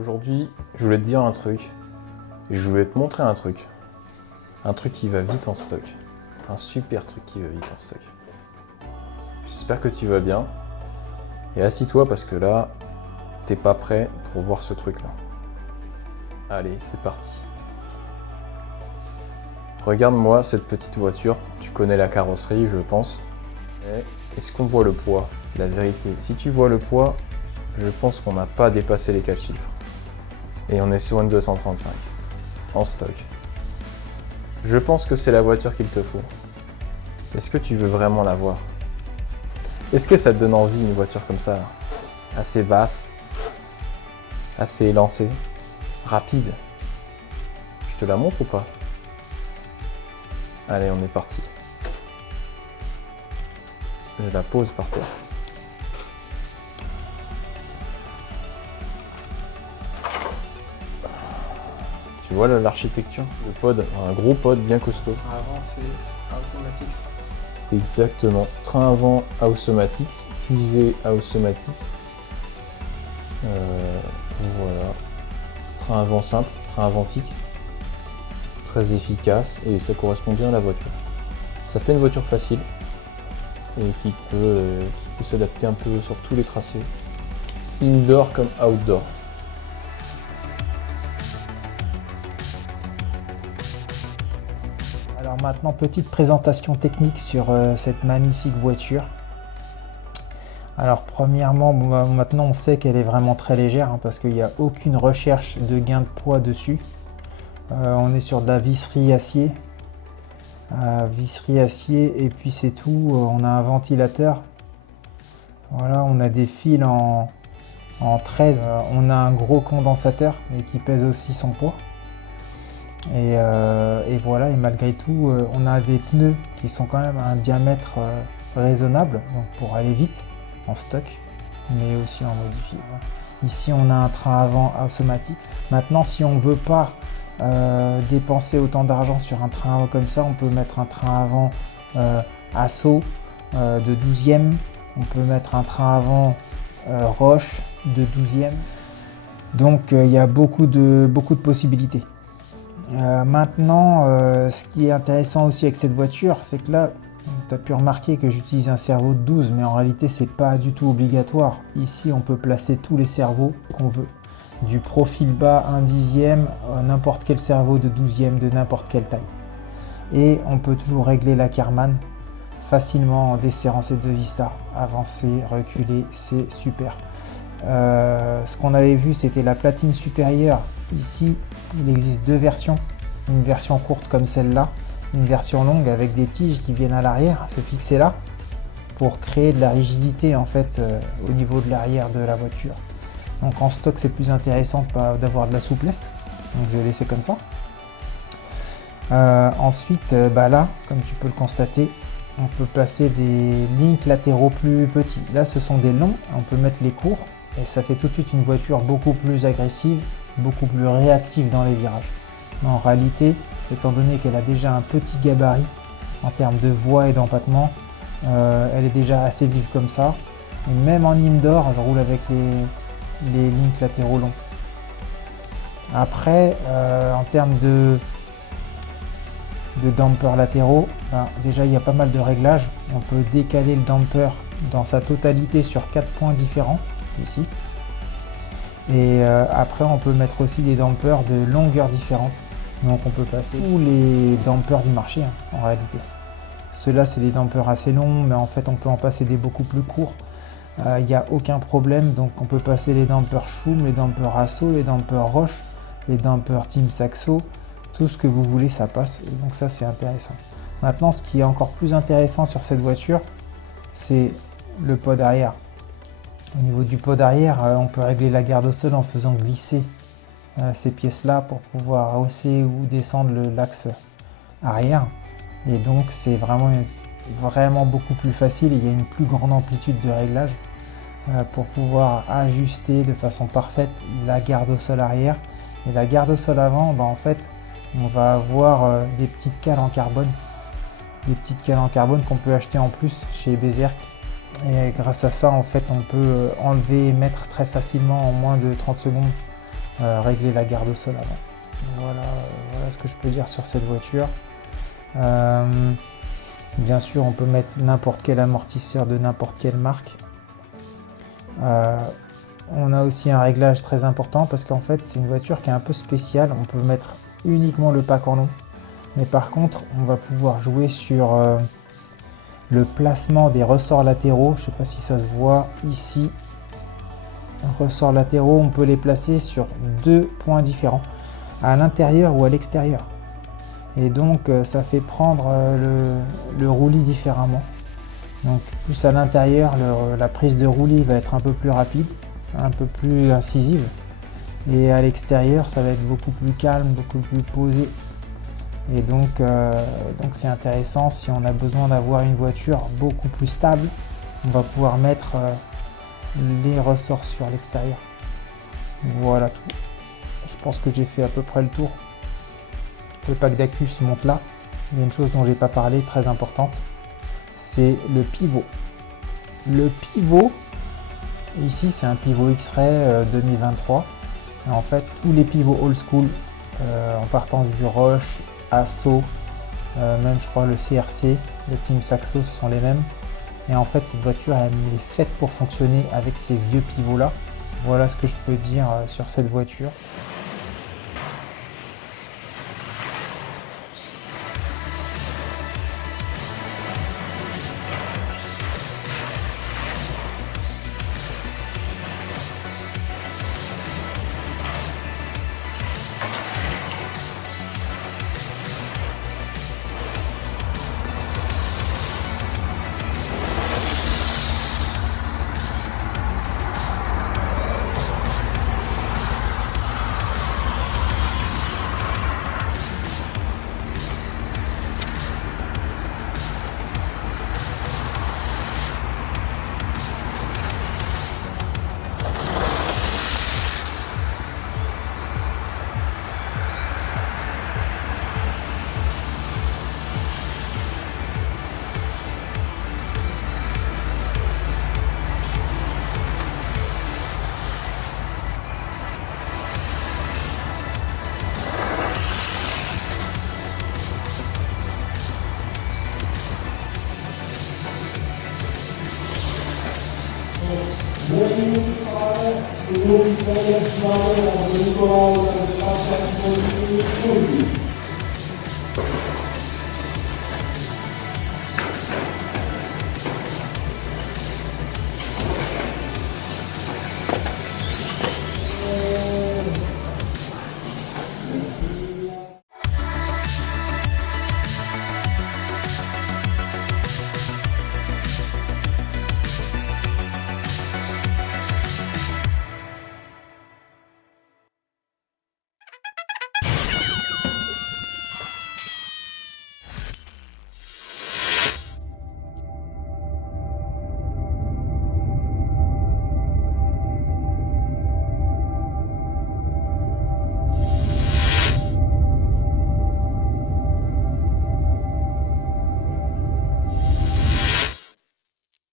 Aujourd'hui, je voulais te dire un truc, et je voulais te montrer un truc qui va vite en stock, un super truc qui va vite en stock. J'espère que tu vas bien, et assis-toi parce que là, t'es pas prêt pour voir ce truc-là. Allez, c'est parti. Regarde-moi cette petite voiture, tu connais la carrosserie, je pense. Est-ce qu'on voit le poids? La vérité, si tu vois le poids, je pense qu'on n'a pas dépassé les 4 chiffres. Et on est sur une 235 en stock. Je pense que c'est la voiture qu'il te faut. Est-ce que tu veux vraiment la voir? Est-ce que ça te donne envie une voiture comme ça, assez basse, assez élancée, rapide? Je te la montre ou pas? Allez, on est parti. Je la pose par terre. Tu vois l'architecture? Le pod, un gros pod bien costaud. Avant c'est Automatics. Exactement. Train avant Automatics, fusée Automatics. Voilà. Train avant simple, train avant fixe. Très efficace et ça correspond bien à la voiture. Ça fait une voiture facile et qui peut s'adapter un peu sur tous les tracés, indoor comme outdoor. Alors maintenant, petite présentation technique sur cette magnifique voiture. Alors premièrement, maintenant on sait qu'elle est vraiment très légère parce qu'il n'y a aucune recherche de gain de poids dessus. On est sur de la visserie acier. Et puis c'est tout. On a un ventilateur. Voilà, on a des fils en 13. On a un gros condensateur mais qui pèse aussi son poids. Et voilà, et malgré tout, on a des pneus qui sont quand même à un diamètre raisonnable, donc pour aller vite en stock, mais aussi en modifié. Ici, on a un train avant Automatics. Maintenant, si on ne veut pas dépenser autant d'argent sur un train avant comme ça, on peut mettre un train avant Asso de 12e, on peut mettre un train avant Roche de 12e. Donc, il y a beaucoup de possibilités. Maintenant, ce qui est intéressant aussi avec cette voiture, c'est que là, tu as pu remarquer que j'utilise un servo de 12, mais en réalité, c'est pas du tout obligatoire. Ici, on peut placer tous les servos qu'on veut. Du profil bas 1/10, n'importe quel servo de 12e, de n'importe quelle taille. Et on peut toujours régler la Karman facilement en desserrant ces deux vis-là. Avancer, reculer, c'est super. Ce qu'on avait vu, c'était la platine supérieure. Ici, il existe deux versions, une version courte comme celle-là, une version longue avec des tiges qui viennent à l'arrière se fixer là pour créer de la rigidité en fait au niveau de l'arrière de la voiture. Donc en stock, c'est plus intéressant d'avoir de la souplesse, donc je vais laisser comme ça. Ensuite, là, comme tu peux le constater, on peut placer des links latéraux plus petits. Là, ce sont des longs, on peut mettre les courts et ça fait tout de suite une voiture beaucoup plus agressive, beaucoup plus réactive dans les virages. Mais en réalité, étant donné qu'elle a déjà un petit gabarit en termes de voie et d'empattement, elle est déjà assez vive comme ça. Et même en indoor, je roule avec les links latéraux longs. Après, en termes de dampers latéraux, déjà il y a pas mal de réglages. On peut décaler le damper dans sa totalité sur 4 points différents ici. Et après, on peut mettre aussi des dampers de longueurs différentes. Donc on peut passer tous les dampers du marché en réalité. Ceux-là, c'est des dampers assez longs, mais en fait, on peut en passer des beaucoup plus courts. Il n'y a aucun problème. Donc on peut passer les dampers Schum, les dampers Asso, les dampers Roche, les dampers Team Saxo. Tout ce que vous voulez, ça passe. Et donc ça, c'est intéressant. Maintenant, ce qui est encore plus intéressant sur cette voiture, c'est le pod arrière. Au niveau du pod arrière, on peut régler la garde au sol en faisant glisser ces pièces-là pour pouvoir hausser ou descendre l'axe arrière. Et donc, c'est vraiment beaucoup plus facile et il y a une plus grande amplitude de réglage pour pouvoir ajuster de façon parfaite la garde au sol arrière. Et la garde au sol avant, en fait, on va avoir des petites cales en carbone. Des petites cales en carbone qu'on peut acheter en plus chez Bezerk. Et grâce à ça, en fait, on peut enlever et mettre très facilement en moins de 30 secondes régler la garde au sol avant. Voilà ce que je peux dire sur cette voiture. Bien sûr, on peut mettre n'importe quel amortisseur de n'importe quelle marque. On a aussi un réglage très important parce qu'en fait, c'est une voiture qui est un peu spéciale. On peut mettre uniquement le pack en long. Mais par contre, on va pouvoir jouer sur le placement des ressorts latéraux. Je ne sais pas si ça se voit ici. Ressorts latéraux, on peut les placer sur 2 points différents, à l'intérieur ou à l'extérieur. Et donc ça fait prendre le roulis différemment. Donc plus à l'intérieur, la prise de roulis va être un peu plus rapide, un peu plus incisive. Et à l'extérieur, ça va être beaucoup plus calme, beaucoup plus posé. Et donc c'est intéressant si on a besoin d'avoir une voiture beaucoup plus stable. On va pouvoir mettre les ressorts sur l'extérieur. Voilà tout. Je pense que j'ai fait à peu près le tour. Le pack d'accu se monte là. Il y a une chose dont j'ai pas parlé, très importante, c'est le pivot. Le pivot, ici c'est un pivot X-Ray 2023. Et en fait, tous les pivots old school, en partant du Rush, Asso, même je crois le CRC, le Team Saxo, ce sont les mêmes. Et en fait, cette voiture, elle est faite pour fonctionner avec ces vieux pivots là. Voilà ce que je peux dire sur cette voiture.